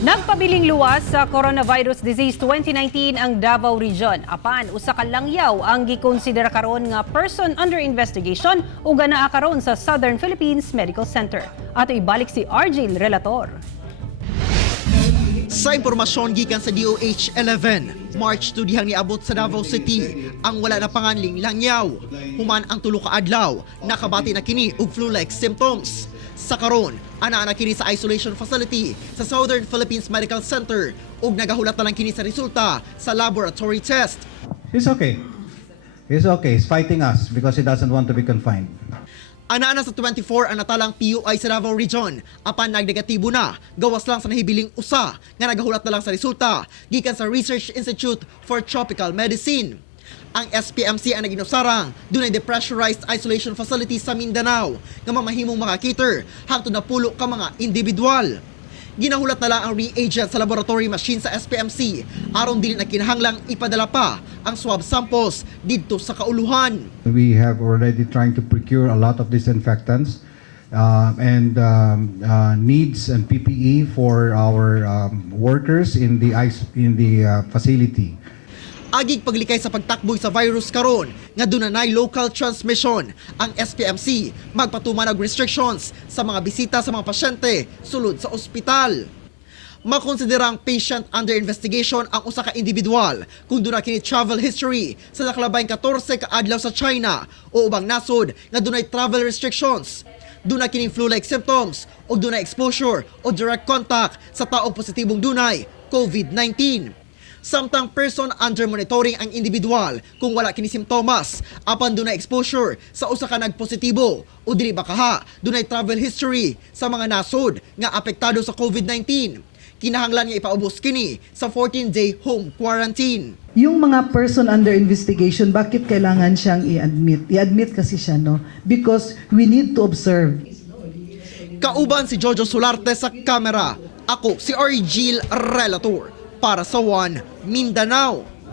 Nagpabiling luwas sa coronavirus disease 2019 ang Davao Region. Apan usa ka langyaw ang gikonsidera karon nga person under investigation ug ganaa karon sa Southern Philippines Medical Center. Ato ibalik si Argel Relator. Sa impormasyon gikan sa DOH-11, March 2 dihang niabot sa Davao City ang wala na panganling langyaw. Human ang tulo ka adlaw, nakabati na kini og flu-like symptoms. Sa karon, ana kini sa isolation facility sa Southern Philippines Medical Center ug nagahulat na lang kini sa resulta sa laboratory test. He's okay. He's okay. He's fighting us because he doesn't want to be confined. Ana sa 24 ang natalang PUI sa Davao Region. Apan nagnegatibo na, gawas lang sa nahibiling usa nga nagahulat na lang sa resulta gikan sa Research Institute for Tropical Medicine. Ang SPMC ang naginusarang dunay depressurized isolation facility sa Mindanao nga mamahimong makakiter hangtod na pulo ka mga individual. Ginahulat na lang ang reagent sa laboratory machine sa SPMC aron dili na kinahanglang ipadala pa ang swab samples didto sa kauluhan. We have already trying to procure a lot of disinfectants and needs and PPE for our workers in the facility. Agig paglikay sa pagtakboy sa virus karon nga dunay local transmission, ang SPMC magpatuman og restrictions sa mga bisita sa mga pasyente sulod sa ospital. Makonsiderang patient under investigation ang usa ka individual kung dunay kini travel history sa nakalabay 14 ka adlaw sa China o ubang nasod nga dunay travel restrictions. Dunay kini flu-like symptoms o dunay exposure o direct contact sa taong positibong dunay COVID-19. Samtang person under monitoring ang individual kung wala kini simptomas apan dunay exposure sa usa ka nagpositibo o dili bakaha dunay travel history sa mga nasod nga apektado sa COVID-19. Kinahanglan nga ipaubos kini sa 14-day home quarantine. Yung mga person under investigation, bakit kailangan siyang i-admit? I-admit kasi siya, no? Because we need to observe. Kauban si Jojo Solarte sa kamera. Ako si Argel Relator para sa One Mindanao.